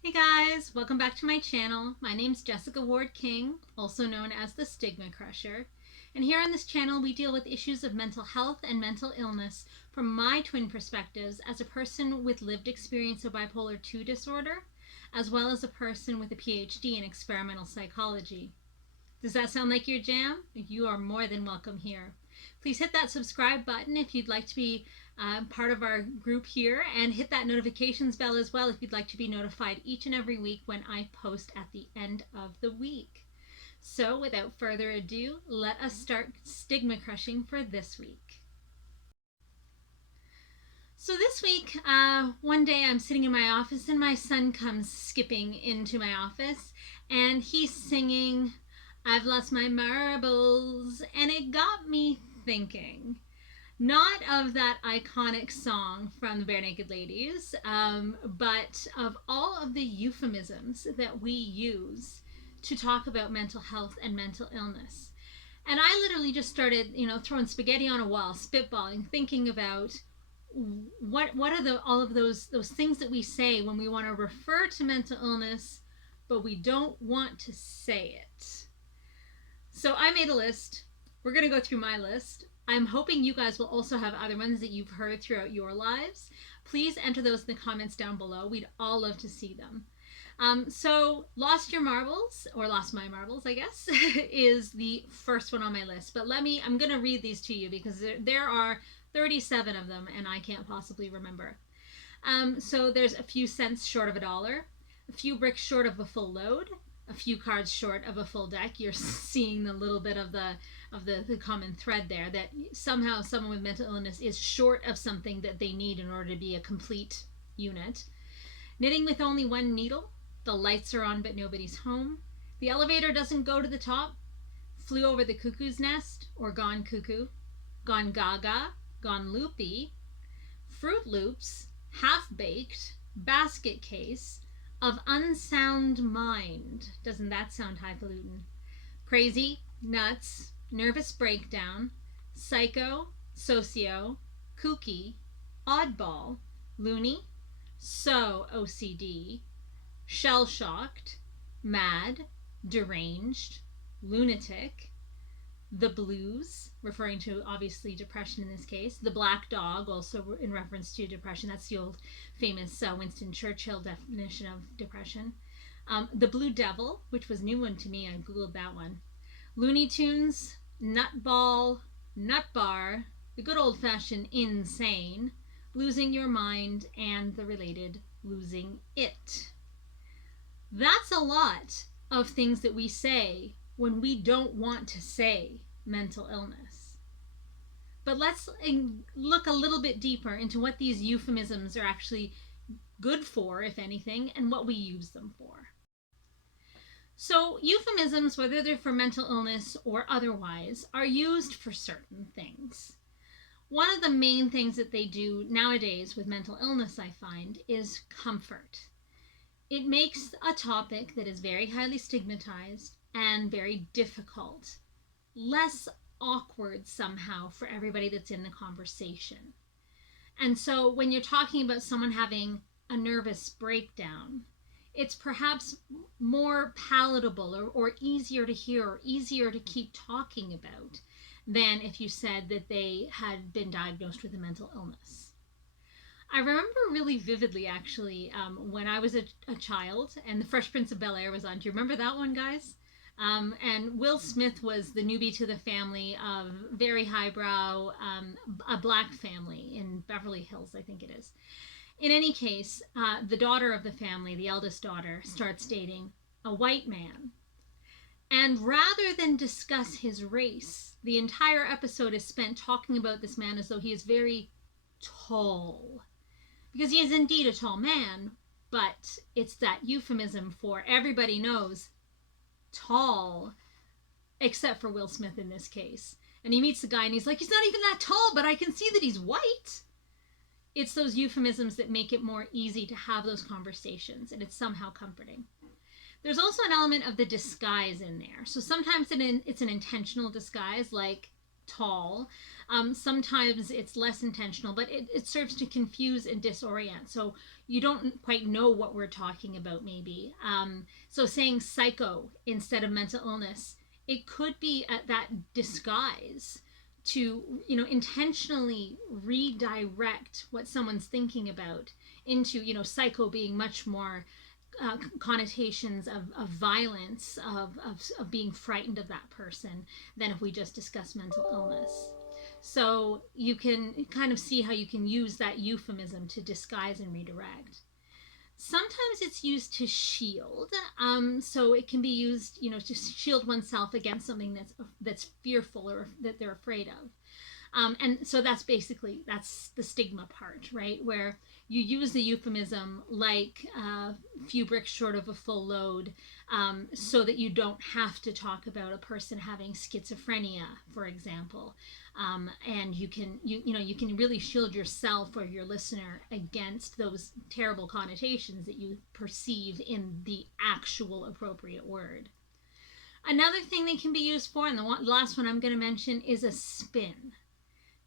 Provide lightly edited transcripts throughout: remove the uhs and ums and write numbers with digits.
Hey guys, welcome back to my channel. My name's Jessica Ward King, also known as the StigmaCrusher. And here on this channel, we deal with issues of mental health and mental illness from my twin perspectives as a person with lived experience of bipolar 2 disorder, as well as a person with a PhD in experimental psychology. Does that sound like your jam? You are more than welcome here. Please hit that subscribe button if you'd like to be part of our group here, and hit that notifications bell as well if you'd like to be notified each and every week when I post at the end of the week. So without further ado, let us start stigma crushing for this week. So this week, one day I'm sitting in my office and my son comes skipping into my office and he's singing, "I've lost my marbles," and it got me thinking. Not of that iconic song from the Bare Naked Ladies, but of all of the euphemisms that we use to talk about mental health and mental illness. And I literally just started, throwing spaghetti on a wall, spitballing, thinking about what are all of those things that we say when we want to refer to mental illness, but we don't want to say it. So I made a list. We're going to go through my list. I'm hoping you guys will also have other ones that you've heard throughout your lives. Please enter those in the comments down below. We'd all love to see them. So lost your marbles, or lost my marbles, I guess, is the first one on my list. But I'm going to read these to you because there are 37 of them and I can't possibly remember. So there's a few cents short of $1, a few bricks short of a full load, a few cards short of a full deck. You're seeing a little bit of the common thread there, that somehow someone with mental illness is short of something that they need in order to be a complete unit. Knitting with only one needle, the lights are on but nobody's home, the elevator doesn't go to the top, flew over the cuckoo's nest, or gone cuckoo, gone gaga, gone loopy, Fruit Loops, half-baked, basket case, of unsound mind. Doesn't that sound highfalutin? Crazy, nuts, nervous breakdown, psycho, socio, kooky, oddball, loony, so OCD, shell-shocked, mad, deranged, lunatic, the blues, referring to obviously depression in this case, the black dog, also in reference to depression. That's the old famous Winston Churchill definition of depression. The blue devil, which was a new one to me, I googled that one. Looney Tunes, nutball, nut bar, the good old fashioned insane, losing your mind, and the related losing it. That's a lot of things that we say when we don't want to say mental illness. But let's look a little bit deeper into what these euphemisms are actually good for, if anything, and what we use them for. So euphemisms, whether they're for mental illness or otherwise, are used for certain things. One of the main things that they do nowadays with mental illness, I find, is comfort. It makes a topic that is very highly stigmatized and very difficult less awkward somehow for everybody that's in the conversation. And so when you're talking about someone having a nervous breakdown, it's perhaps more palatable or easier to hear or easier to keep talking about than if you said that they had been diagnosed with a mental illness. I remember really vividly, actually, when I was a child and the Fresh Prince of Bel-Air was on. Do you remember that one, guys? And Will Smith was the newbie to the family of very highbrow, a black family in Beverly Hills, I think it is. In any case, the daughter of the family, the eldest daughter, starts dating a white man. And rather than discuss his race, the entire episode is spent talking about this man as though he is very tall. Because he is indeed a tall man, but it's that euphemism for everybody knows tall, except for Will Smith in this case. And he meets the guy and he's like, he's not even that tall, but I can see that he's white. It's those euphemisms that make it more easy to have those conversations, and it's somehow comforting. There's also an element of the disguise in there. So sometimes it's an intentional disguise, like tall. Sometimes it's less intentional, but it serves to confuse and disorient. So you don't quite know what we're talking about, maybe. So saying psycho instead of mental illness, it could be that disguise to, intentionally redirect what someone's thinking about into, psycho being much more connotations of violence, of being frightened of that person, than if we just discuss mental illness. So you can kind of see how you can use that euphemism to disguise and redirect. Sometimes it's used to shield. So it can be used, to shield oneself against something that's fearful or that they're afraid of. And so that's the stigma part, right? Where you use the euphemism like few bricks short of a full load, so that you don't have to talk about a person having schizophrenia, for example. And you can really shield yourself or your listener against those terrible connotations that you perceive in the actual appropriate word. Another thing they can be used for, and the last one I'm going to mention, is a spin,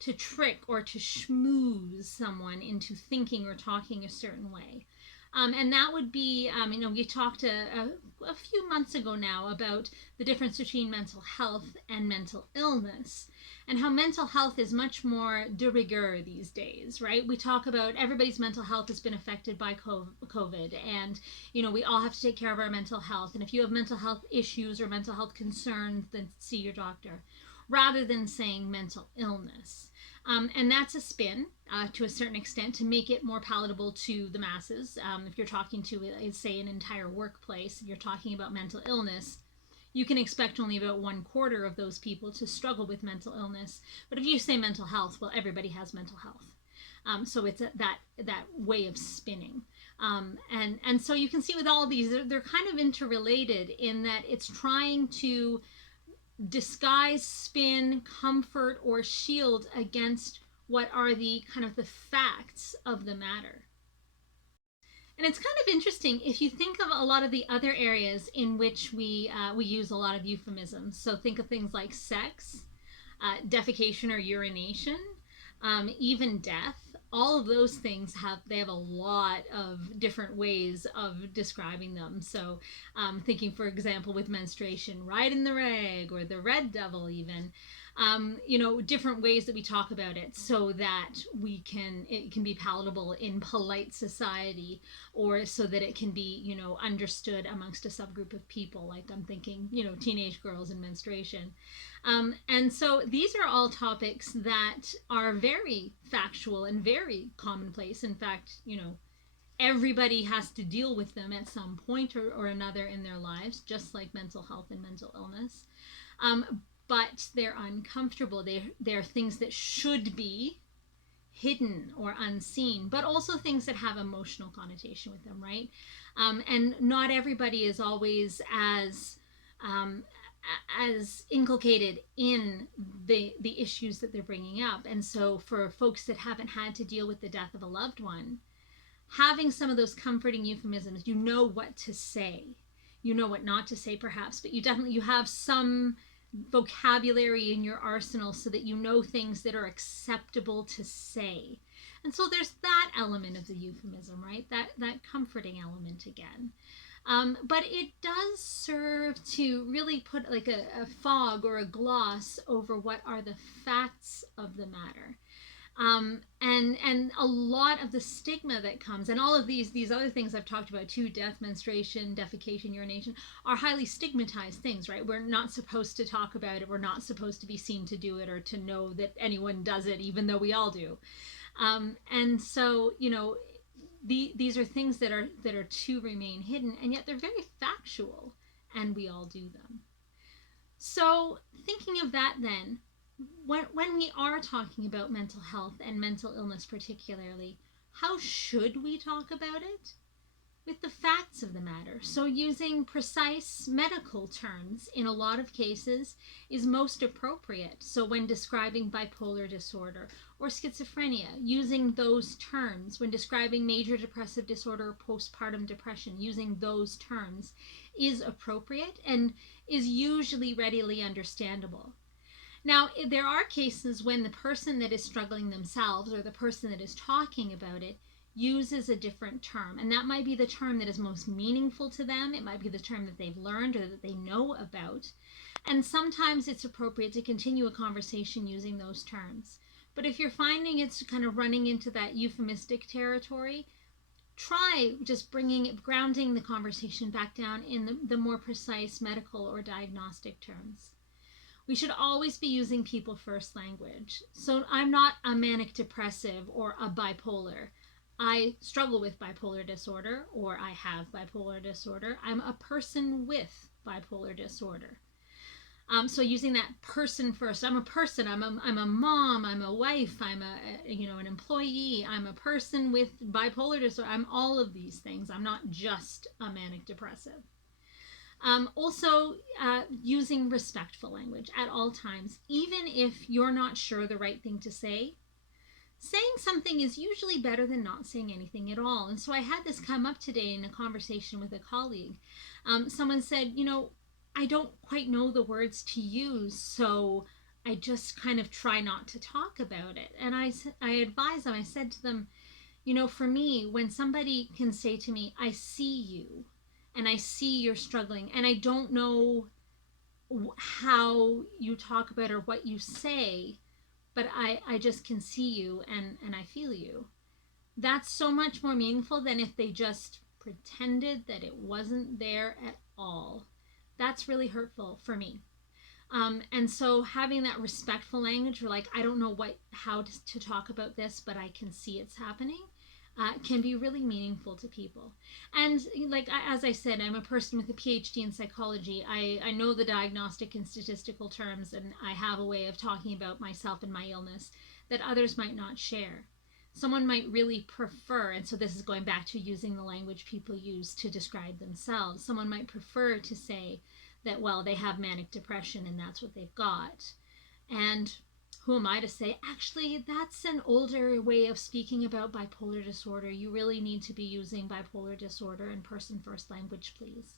to trick or to schmooze someone into thinking or talking a certain way. And that would be, we talked a few months ago now about the difference between mental health and mental illness, and how mental health is much more de rigueur these days, right? We talk about everybody's mental health has been affected by COVID, and, we all have to take care of our mental health. And if you have mental health issues or mental health concerns, then see your doctor, rather than saying mental illness. And that's a spin to a certain extent to make it more palatable to the masses. If you're talking to, say, an entire workplace, you're talking about mental illness, you can expect only about 1/4 of those people to struggle with mental illness. But if you say mental health, well, everybody has mental health. So it's that way of spinning. And so you can see with all of these, they're kind of interrelated in that it's trying to disguise, spin, comfort, or shield against what are the kind of the facts of the matter. And it's kind of interesting if you think of a lot of the other areas in which we use a lot of euphemisms. So think of things like sex, defecation or urination, even death. All of those things have a lot of different ways of describing them. So thinking, for example, with menstruation, riding the rag or the red devil, even, different ways that we talk about it so that it can be palatable in polite society, or so that it can be, understood amongst a subgroup of people. Like I'm thinking, teenage girls and menstruation. And so these are all topics that are very factual and very commonplace. In fact, everybody has to deal with them at some point or another in their lives, just like mental health and mental illness. But they're uncomfortable. They're things that should be hidden or unseen, but also things that have emotional connotation with them, right? And not everybody is always as inculcated in the issues that they're bringing up. And so for folks that haven't had to deal with the death of a loved one, having some of those comforting euphemisms, you know what to say, you know what not to say perhaps, but you have some vocabulary in your arsenal so that you know things that are acceptable to say. And so there's that element of the euphemism, right? That comforting element again. But it does serve to really put like a fog or a gloss over what are the facts of the matter. And a lot of the stigma that comes, and all of these other things I've talked about too, death, menstruation, defecation, urination, are highly stigmatized things, right? We're not supposed to talk about it. We're not supposed to be seen to do it or to know that anyone does it, even though we all do. And so, these are things that are to remain hidden, and yet they're very factual, and we all do them. So thinking of that then, when we are talking about mental health and mental illness particularly, how should we talk about it? With the facts of the matter. So using precise medical terms in a lot of cases is most appropriate. So when describing bipolar disorder or schizophrenia, using those terms. When describing major depressive disorder or postpartum depression, using those terms is appropriate and is usually readily understandable. Now, there are cases when the person that is struggling themselves or the person that is talking about it uses a different term. And that might be the term that is most meaningful to them. It might be the term that they've learned or that they know about. And sometimes it's appropriate to continue a conversation using those terms. But if you're finding it's kind of running into that euphemistic territory, try just grounding the conversation back down in the more precise medical or diagnostic terms. We should always be using people first language. So I'm not a manic depressive or a bipolar. I struggle with bipolar disorder, or I have bipolar disorder. I'm a person with bipolar disorder. So using that person first, I'm a person. I'm a mom. I'm a wife. I'm an employee. I'm a person with bipolar disorder. I'm all of these things. I'm not just a manic depressive. Also, using respectful language at all times, even if you're not sure the right thing to say. Saying something is usually better than not saying anything at all. And so I had this come up today in a conversation with a colleague. Someone said, I don't quite know the words to use, so I just kind of try not to talk about it. And I advised them, I said to them, for me, when somebody can say to me, I see you and I see you're struggling, and I don't know how you talk about or what you say, but I just can see you and I feel you. That's so much more meaningful than if they just pretended that it wasn't there at all. That's really hurtful for me. And so having that respectful language, where like, I don't know how to talk about this, but I can see it's happening, can be really meaningful to people. And like, as I said, I'm a person with a PhD in psychology. I know the diagnostic and statistical terms, and I have a way of talking about myself and my illness that others might not share. Someone might really prefer, and so this is going back to using the language people use to describe themselves. Someone might prefer to say that, well, they have manic depression and that's what they've got. And who am I to say, actually, that's an older way of speaking about bipolar disorder. You really need to be using bipolar disorder in person first language, please.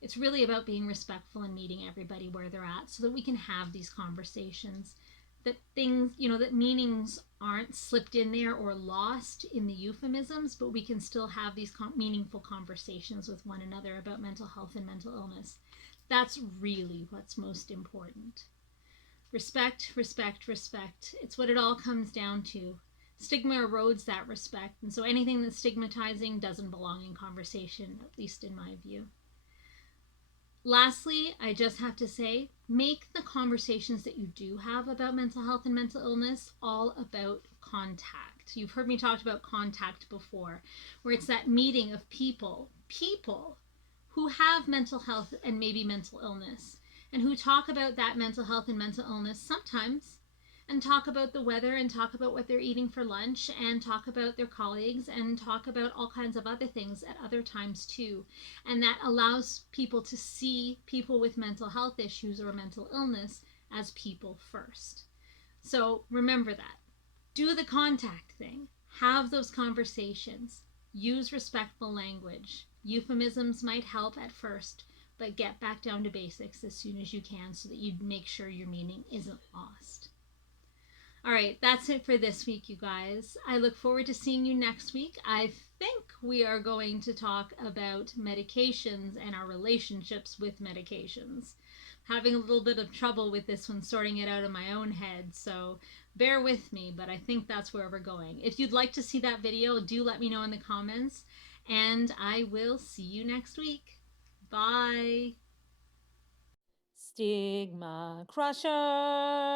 It's really about being respectful and meeting everybody where they're at so that we can have these conversations. That things, that meanings aren't slipped in there or lost in the euphemisms, but we can still have these meaningful conversations with one another about mental health and mental illness. That's really what's most important. Respect, respect, respect. It's what it all comes down to. Stigma erodes that respect, and so anything that's stigmatizing doesn't belong in conversation, at least in my view. Lastly, I just have to say, make the conversations that you do have about mental health and mental illness all about contact. You've heard me talk about contact before, where it's that meeting of people who have mental health and maybe mental illness, and who talk about that mental health and mental illness sometimes, and talk about the weather, and talk about what they're eating for lunch, and talk about their colleagues, and talk about all kinds of other things at other times too. And that allows people to see people with mental health issues or mental illness as people first. So remember that. Do the contact thing. Have those conversations. Use respectful language. Euphemisms might help at first, but get back down to basics as soon as you can so that you make sure your meaning isn't lost. All right, that's it for this week, you guys. I look forward to seeing you next week. I think we are going to talk about medications and our relationships with medications. Having a little bit of trouble with this one, sorting it out in my own head, so bear with me, but I think that's where we're going. If you'd like to see that video, do let me know in the comments, and I will see you next week. Bye. StigmaCrusher.